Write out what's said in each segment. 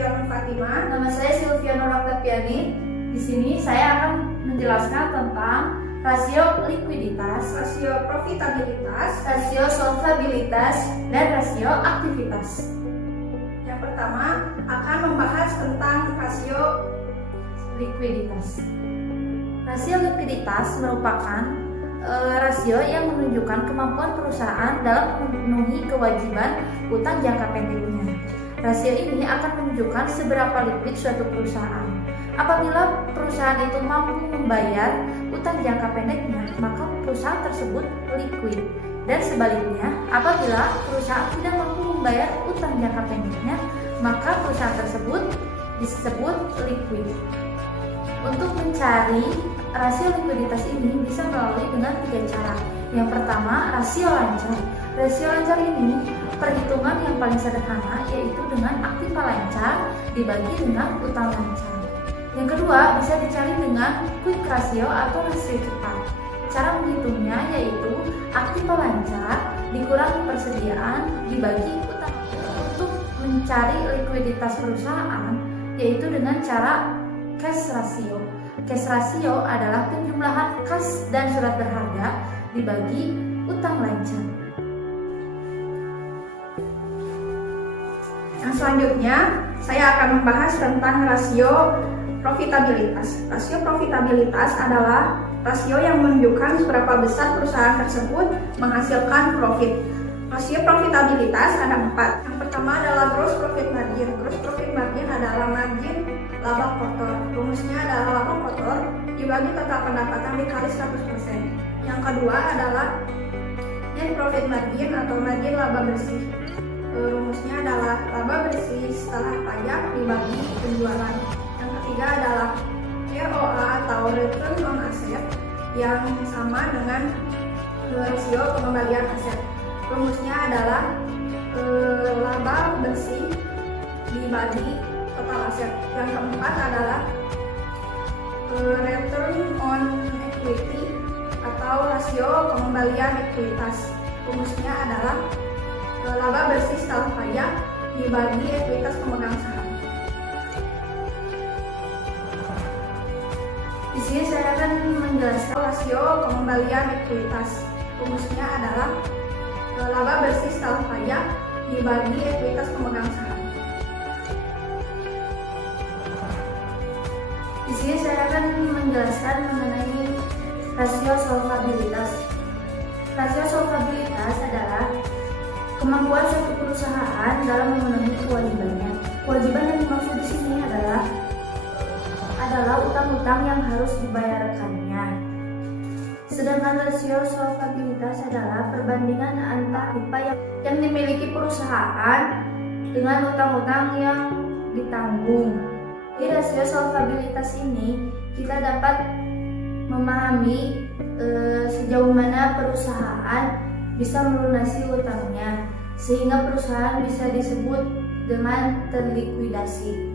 Rahman Fatimah. Nama saya Sylvia Nora Oktaviani. Di sini saya akan menjelaskan tentang rasio likuiditas, Rasio profitabilitas. rasio solvabilitas, dan rasio aktivitas. Yang pertama akan membahas tentang rasio Likuiditas. Rasio likuiditas merupakan rasio yang menunjukkan kemampuan perusahaan dalam memenuhi kewajiban utang jangka pendeknya. Rasio ini akan menunjukkan seberapa likuid suatu perusahaan. Apabila perusahaan itu mampu membayar utang jangka pendeknya, maka perusahaan tersebut likuid. Dan sebaliknya, apabila perusahaan tidak mampu membayar utang jangka pendeknya, maka perusahaan tersebut disebut likuid. Untuk mencari rasio likuiditas ini bisa melalui dengan 3 cara. Yang pertama, rasio lancar. Rasio lancar ini perhitungan yang paling sederhana, yaitu dengan aktiva lancar dibagi dengan utang lancar. Yang kedua, bisa dicari dengan quick ratio atau rasio cepat. Cara menghitungnya yaitu aktiva lancar dikurangi persediaan dibagi utang. Untuk mencari likuiditas perusahaan yaitu dengan cara cash ratio. Cash ratio adalah penjumlahan kas dan surat berharga dibagi utang lancar. Yang selanjutnya, saya akan membahas tentang rasio profitabilitas. Rasio profitabilitas adalah rasio yang menunjukkan seberapa besar perusahaan tersebut menghasilkan profit. Rasio profitabilitas ada 4. Yang pertama adalah gross profit margin. Gross profit margin adalah margin laba kotor. Rumusnya adalah laba kotor dibagi total pendapatan dikali 100%. Yang kedua adalah net profit margin atau margin laba bersih. Rumusnya adalah laba bersih setelah pajak dibagi penjualan. Yang ketiga adalah ROA atau return on asset yang sama dengan rasio pengembalian aset. Rumusnya adalah laba bersih dibagi total aset. Yang keempat adalah return on equity atau rasio pengembalian ekuitas. Rumusnya adalah laba bersih setelah pajak dibagi ekuitas pemegang saham. Di sini saya akan menjelaskan Rasio pengembalian ekuitas. Rumusnya adalah laba bersih setelah pajak dibagi ekuitas pemegang saham. Di sini saya akan menjelaskan mengenai rasio solvabilitas. Rasio solvabilitas adalah kemampuan suatu perusahaan dalam memenuhi kewajibannya. Kewajiban yang dimaksud di sini adalah utang-utang yang harus dibayarkannya. Sedangkan rasio solvabilitas adalah perbandingan antara pipa yang dimiliki perusahaan dengan utang-utang yang ditanggung. Di rasio solvabilitas ini kita dapat memahami sejauh mana perusahaan bisa melunasi utangnya, sehingga perusahaan bisa disebut dengan terlikuidasi.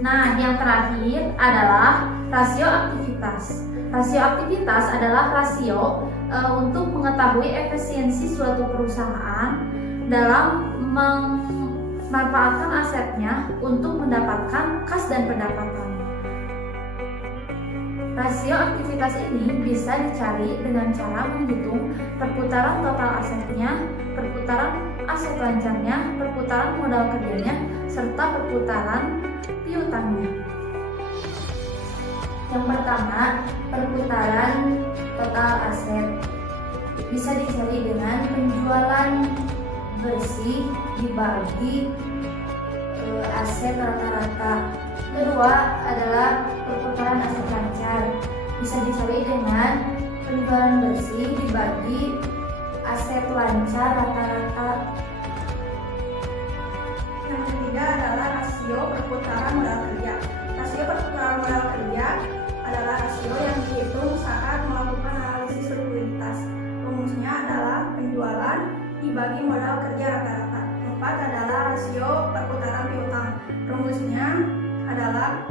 Nah, yang terakhir adalah rasio aktivitas. Rasio aktivitas adalah rasio untuk mengetahui efisiensi suatu perusahaan dalam memanfaatkan asetnya untuk mendapatkan kas dan pendapatan. Rasio aktivitas ini bisa dicari dengan cara menghitung perputaran total asetnya, perputaran aset lancarnya, perputaran modal kerjanya, serta perputaran piutangnya. Yang pertama, perputaran total aset bisa dicari dengan penjualan bersih dibagi aset rata-rata. Kedua adalah perputaran aset lancar, bisa dicari dengan penjualan bersih dibagi aset lancar rata-rata. Yang ketiga adalah rasio perputaran modal kerja. Rasio perputaran modal kerja adalah rasio yang dihitung saat melakukan analisis likuiditas. Rumusnya adalah penjualan dibagi modal kerja rata-rata. Keempat adalah rasio perputaran piutang. Rumusnya adalah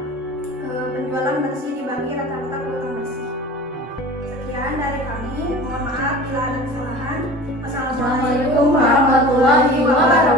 penjualan bersih dibagi rata-rata piutang bersih. Sekian dari kami. Mohon maaf bila ada kesalahan. Wassalamualaikum warahmatullahi wabarakatuh.